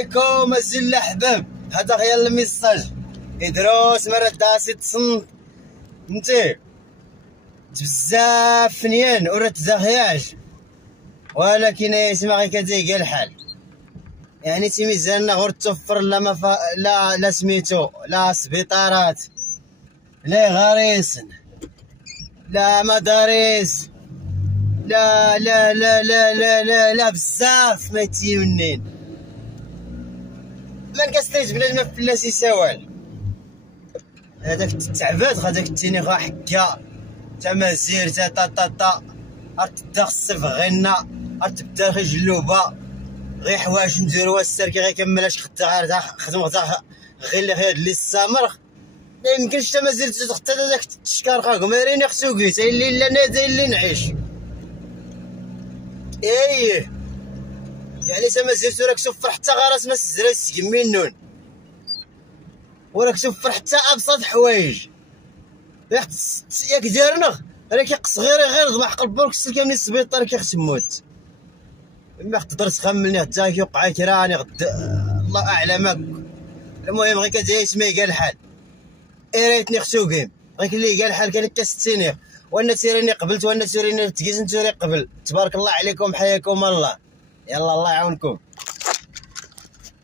عليكم الزل احباب. هذا غير الميساج ادروس مرة داسي تصنت انتي بزاف فنيان ورات زغياج، ولكن يسمع غير كتيقى الحال. يعني تيميزاننا غير توفر لا لا سميتو لا سبيطارات لا غريسن لا مدارس لا لا لا لا لا لا, لا بزاف ما تيونين ما نكستيج بلا ما فلاسي سوال. هذاك التعبات هذاك التيني غا حكا تا مازير تا طا تبدا الصيف غينا تبدا غير جلوبه غير حوايج نديروها السركي غير كملاش خدم غدا غير اللي غير اللي السامر ما يمكنش تا مازال تخطى داك التشكار خا قمرين خصو كيس اللي لا نادي اللي نعيش. ايه يعني تا مازال راك سفر حتى غراس ما الزراس كمينون وراك سفر حتى ابسط حوايج ياك دارنا راه كيقص غير ضبح قلبك السلكه من السبيطار كيخص تموت. ما تقدر تخملني حتى كيوقع كراني غد الله اعلم. المهم غير كدايس ما يقال الحال. ريتني خصو كيم غير اللي قال الحال كان كاستيني وانا تيريني قبلت وانا تيريني تكيز نتوري قبل. تبارك الله عليكم حياكم الله. يلا الله يعاونكم.